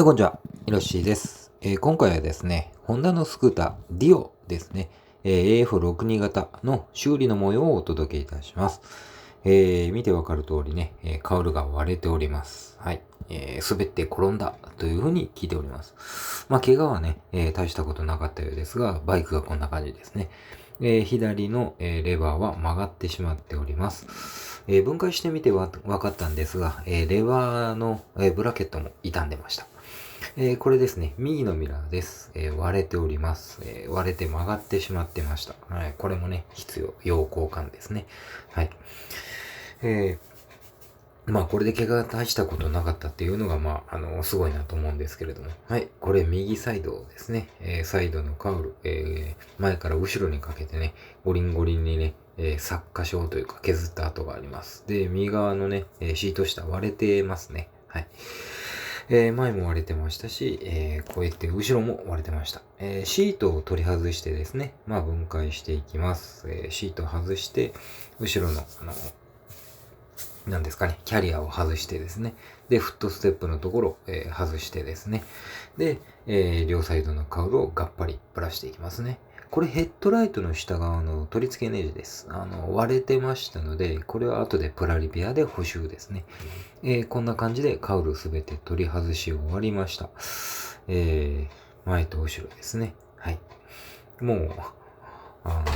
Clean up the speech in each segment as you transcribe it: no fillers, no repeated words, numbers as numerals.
はい、こんにちは。ひろしです。今回はですね、ホンダのスクーター、ディオですね、AF62 型の修理の模様をお届けいたします。見てわかる通りね、カウルが割れております。はい。滑って転んだというふうに聞いております。怪我はね、大したことなかったようですが、バイクがこんな感じですね。左の、レバーは曲がってしまっております。分解してみて分かったんですが、レバーの、ブラケットも傷んでました。これですね、右のミラーです。割れております。割れて曲がってしまってました。はい、これもね、要交換ですね。はい。これで怪我が大したことなかったっていうのが、すごいなと思うんですけれども。はい。これ、右サイドですね。サイドのカウル、前から後ろにかけてね、ゴリンゴリンにね、擦過傷というか削った跡があります。で、右側のね、シート下割れてますね。はい。前も割れてましたし、こうやって後ろも割れてました。シートを取り外してですね、分解していきます。シートを外して、後ろの、なんですかね、キャリアを外してですね。で、フットステップのところ、外してですね。で、両サイドのカウルをがっぱりぶらしていきますね。これヘッドライトの下側の取り付けネジです。割れてましたので、これは後でプラリペアで補修ですね。こんな感じでカウルすべて取り外し終わりました。前と後ろですね。はい。もう、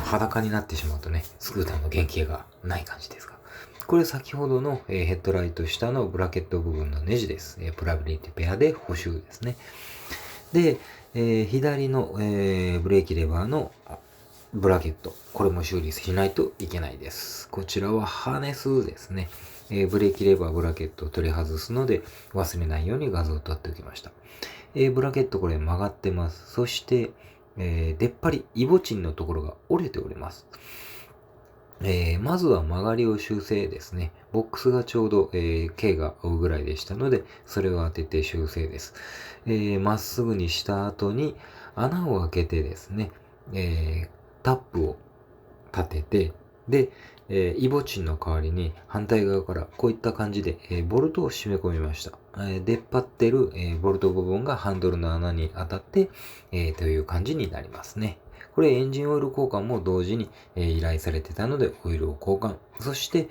裸になってしまうとね、スクーターの原型がない感じですが。これ先ほどの、ヘッドライト下のブラケット部分のネジです。プラリペアで補修ですね。で、左の、ブレーキレバーのブラケット。これも修理しないといけないです。こちらはハーネスですね。ブレーキレバーブラケットを取り外すので忘れないように画像を撮っておきました。ブラケットこれ曲がってます。そして、出っ張り、イボチンのところが折れております。まずは曲がりを修正ですね。ボックスがちょうど、K が合うぐらいでしたので、それを当てて修正です。まっすぐにした後に穴を開けてですね、タップを立てて、で、イボチンの代わりに反対側からこういった感じで、ボルトを締め込みました。出っ張ってる、ボルト部分がハンドルの穴に当たって、という感じになりますね。これエンジンオイル交換も同時に、依頼されてたのでオイルを交換。そして、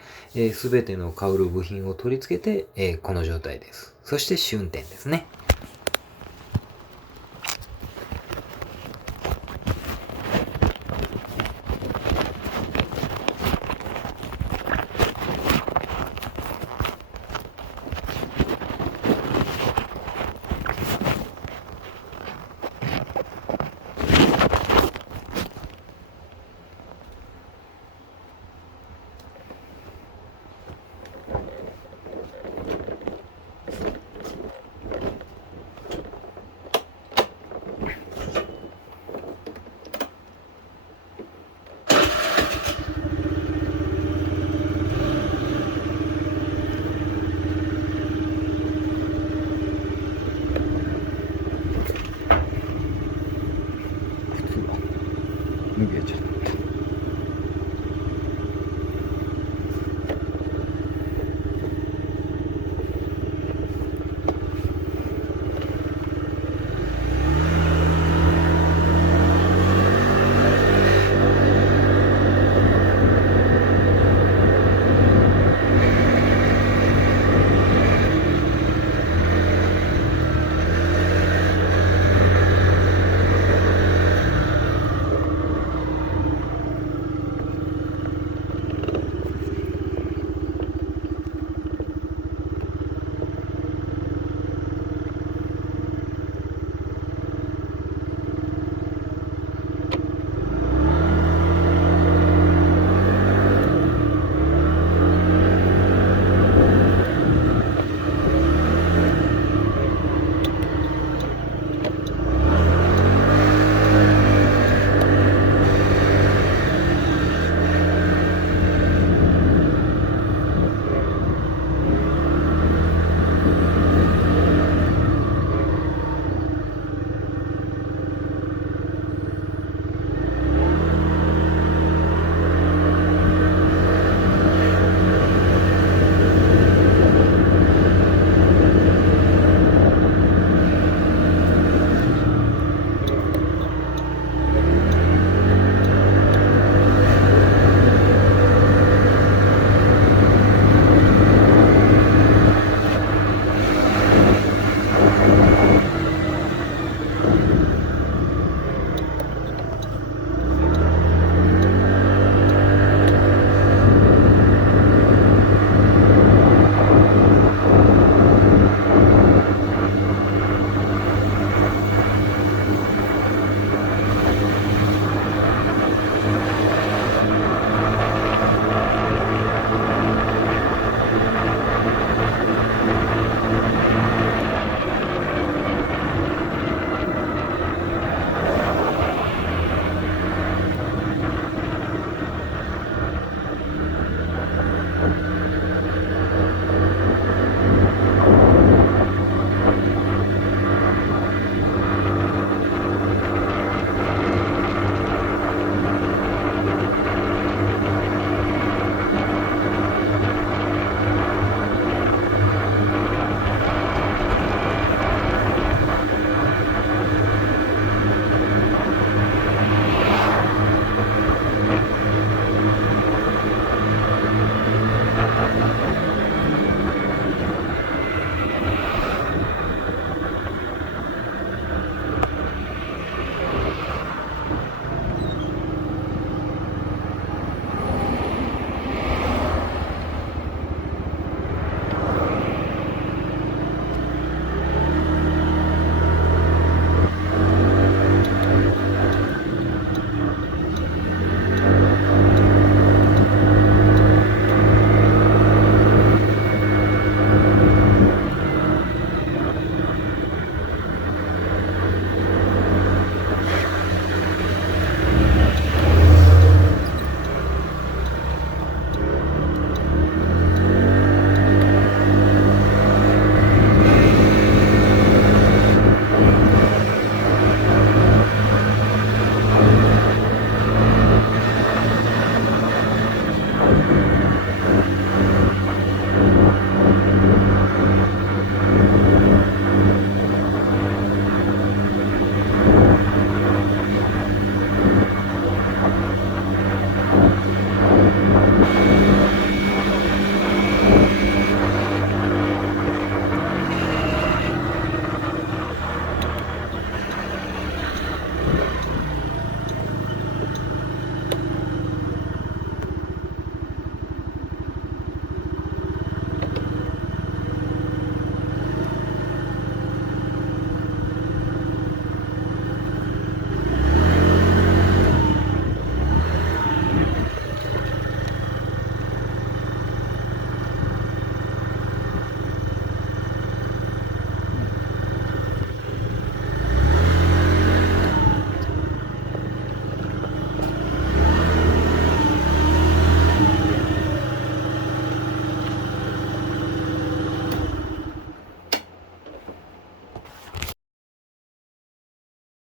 すべてのカウル部品を取り付けて、この状態です。そして試運転ですね。